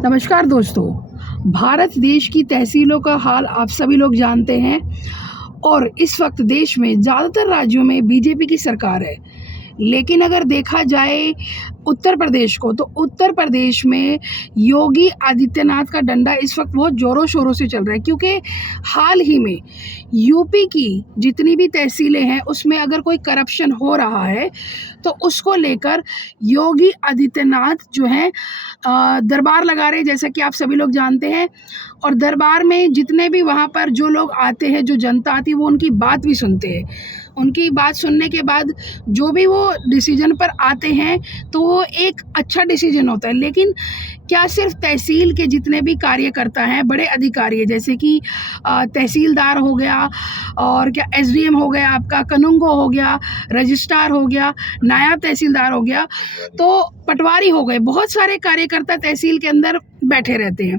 नमस्कार दोस्तों। भारत देश की तहसीलों का हाल आप सभी लोग जानते हैं और इस वक्त देश में ज़्यादातर राज्यों में बीजेपी की सरकार है। लेकिन अगर देखा जाए उत्तर प्रदेश को, तो उत्तर प्रदेश में योगी आदित्यनाथ का डंडा इस वक्त बहुत ज़ोरों शोरों से चल रहा है, क्योंकि हाल ही में यूपी की जितनी भी तहसीलें हैं उसमें अगर कोई करप्शन हो रहा है तो उसको लेकर योगी आदित्यनाथ जो है दरबार लगा रहे हैं, जैसा कि आप सभी लोग जानते हैं। और दरबार में जितने भी वहाँ पर जो लोग आते हैं, जो जनता आती है, वो उनकी बात भी सुनते हैं। उनकी बात सुनने के बाद जो भी वो डिसीजन पर आते हैं तो वो एक अच्छा डिसीजन होता है। लेकिन क्या सिर्फ तहसील के जितने भी कार्यकर्ता हैं, बड़े अधिकारी हैं, जैसे कि तहसीलदार हो गया, और क्या एसडीएम हो गया, आपका कानूनगो हो गया, रजिस्ट्रार हो गया, नायब तहसीलदार हो गया, तो पटवारी हो गए, बहुत सारे कार्यकर्ता तहसील के अंदर बैठे रहते हैं।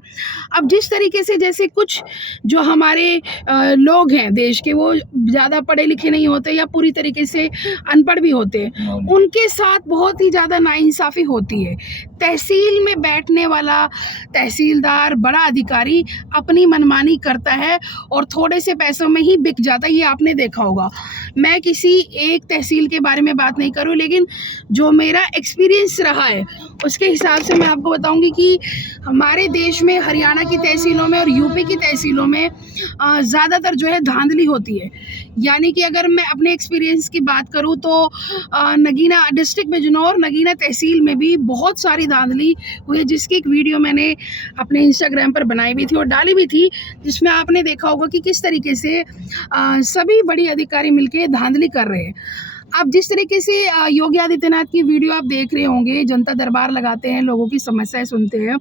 अब जिस तरीके से जैसे कुछ जो हमारे लोग हैं देश के, वो ज़्यादा पढ़े लिखे नहीं होते या पूरी तरीके से अनपढ़ भी होते हैं, उनके साथ बहुत ही ज़्यादा नाइंसाफ़ी होती है। तहसील में बैठने वाला तहसीलदार, बड़ा अधिकारी अपनी मनमानी करता है और थोड़े से पैसों में ही बिक जाता है। ये आपने देखा होगा। मैं किसी एक तहसील के बारे में बात नहीं करूँ, लेकिन जो मेरा एक्सपीरियंस रहा है उसके हिसाब से मैं आपको बताऊंगी कि हमारे देश में हरियाणा की तहसीलों में और यूपी की तहसीलों में ज़्यादातर जो है धांधली होती है। यानी कि अगर मैं अपने एक्सपीरियंस की बात करूं तो नगीना डिस्ट्रिक्ट बिजनौर नगीना तहसील में भी बहुत सारी धांधली हुई है, जिसकी एक वीडियो मैंने अपने इंस्टाग्राम पर बनाई भी थी और डाली भी थी, जिसमें आपने देखा होगा कि किस तरीके से सभी बड़ी अधिकारी मिलकर धांधली कर रहे हैं। अब जिस तरीके से योगी आदित्यनाथ की वीडियो आप देख रहे होंगे, जनता दरबार लगाते हैं, लोगों की समस्याएं सुनते हैं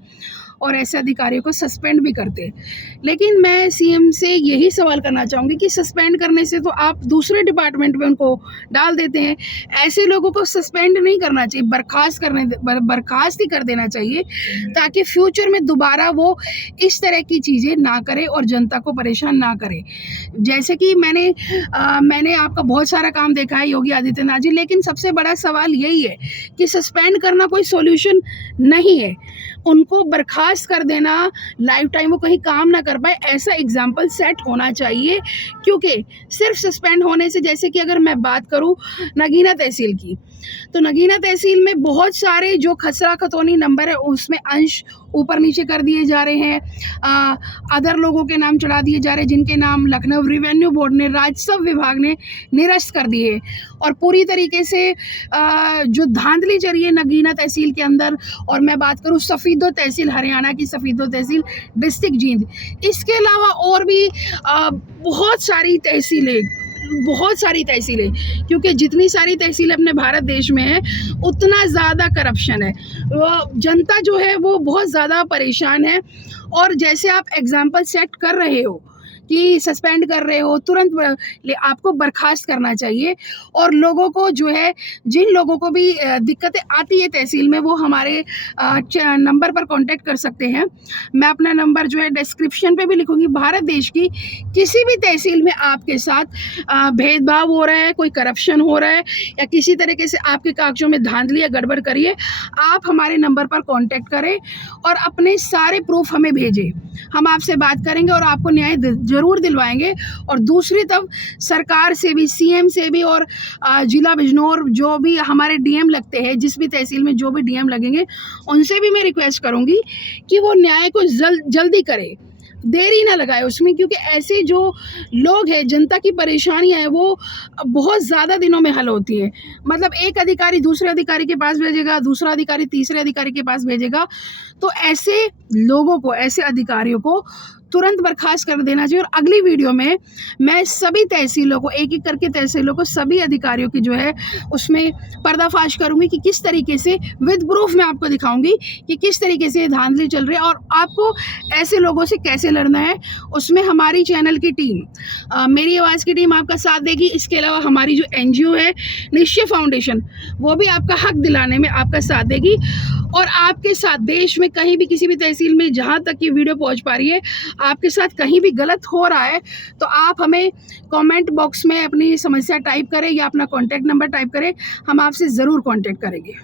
और ऐसे अधिकारियों को सस्पेंड भी करते हैं। लेकिन मैं सीएम से यही सवाल करना चाहूँगी कि सस्पेंड करने से तो आप दूसरे डिपार्टमेंट में उनको डाल देते हैं। ऐसे लोगों को सस्पेंड नहीं करना चाहिए, बर्खास्त ही कर देना चाहिए, ताकि फ्यूचर में दोबारा वो इस तरह की चीज़ें ना करे और जनता को परेशान ना करे। जैसे कि मैंने आपका बहुत सारा काम देखा है योगी आदित्यनाथ जी, लेकिन सबसे बड़ा सवाल यही है कि सस्पेंड करना कोई सॉल्यूशन नहीं है। उनको बर्खास्त कर देना, लाइफ टाइम वो कहीं काम ना कर पाए, ऐसा एग्जाम्पल सेट होना चाहिए। क्योंकि सिर्फ सस्पेंड होने से, जैसे कि अगर मैं बात करूं नगीना तहसील की, तो नगीना तहसील में बहुत सारे जो खसरा खतौनी नंबर है उसमें अंश ऊपर नीचे कर दिए जा रहे हैं, अदर लोगों के नाम चढ़ा दिए जा रहे हैं, जिनके नाम लखनऊ रेवेन्यू बोर्ड ने, राजस्व विभाग ने निरस्त कर दिए। और पूरी तरीके से जो धांधली चली है नगीना तहसील के अंदर, और मैं बात करूँ सफीदो तहसील, हरियाणा की सफीदो तहसील डिस्ट्रिक्ट जींद, इसके अलावा और भी बहुत सारी तहसीलें, क्योंकि जितनी सारी तहसीलें अपने भारत देश में है उतना ज़्यादा करप्शन है। जनता जो है वो बहुत ज़्यादा परेशान है। और जैसे आप एग्जाम्पल सेट कर रहे हो कि सस्पेंड कर रहे हो, तुरंत आपको बर्खास्त करना चाहिए। और लोगों को जो है, जिन लोगों को भी दिक्कतें आती है तहसील में, वो हमारे नंबर पर कांटेक्ट कर सकते हैं। मैं अपना नंबर जो है डिस्क्रिप्शन पे भी लिखूंगी। भारत देश की किसी भी तहसील में आपके साथ भेदभाव हो रहा है, कोई करप्शन हो रहा है, या किसी तरीके से आपके कागजों में धांधली या गड़बड़ करिए, आप हमारे नंबर पर कॉन्टैक्ट करें और अपने सारे प्रूफ हमें भेजें। हम आपसे बात करेंगे और आपको न्याय जरूर दिलवाएंगे। और दूसरी तरफ सरकार से भी, सीएम से भी, और जिला बिजनौर जो भी हमारे डीएम लगते हैं, जिस भी तहसील में जो भी डीएम लगेंगे, उनसे भी मैं रिक्वेस्ट करूंगी कि वो न्याय को जल्दी करे, देरी ना लगाए उसमें। क्योंकि ऐसे जो लोग हैं, जनता की परेशानियां हैं, वो बहुत ज़्यादा दिनों में हल होती है। मतलब एक अधिकारी दूसरे अधिकारी के पास भेजेगा, दूसरा अधिकारी तीसरे अधिकारी के पास भेजेगा, तो ऐसे लोगों को, ऐसे अधिकारियों को तुरंत बर्खास्त कर देना चाहिए। और अगली वीडियो में मैं सभी तहसीलों को, एक एक करके तहसीलों को, सभी अधिकारियों की जो है उसमें पर्दाफाश करूंगी कि किस तरीके से, विद प्रूफ मैं आपको दिखाऊंगी कि किस तरीके से धांधली चल रही है और आपको ऐसे लोगों से कैसे लड़ना है। उसमें हमारी चैनल की टीम, मेरी आवाज़ की टीम आपका साथ देगी। इसके अलावा हमारी जो एनजीओ है निश्चय फाउंडेशन, वो भी आपका हक दिलाने में आपका साथ देगी। और आपके साथ देश में कहीं भी, किसी भी तहसील में, जहाँ तक ये वीडियो पहुँच पा रही है, आपके साथ कहीं भी गलत हो रहा है तो आप हमें कमेंट बॉक्स में अपनी समस्या टाइप करें या अपना कॉन्टैक्ट नंबर टाइप करें, हम आपसे ज़रूर कॉन्टैक्ट करेंगे।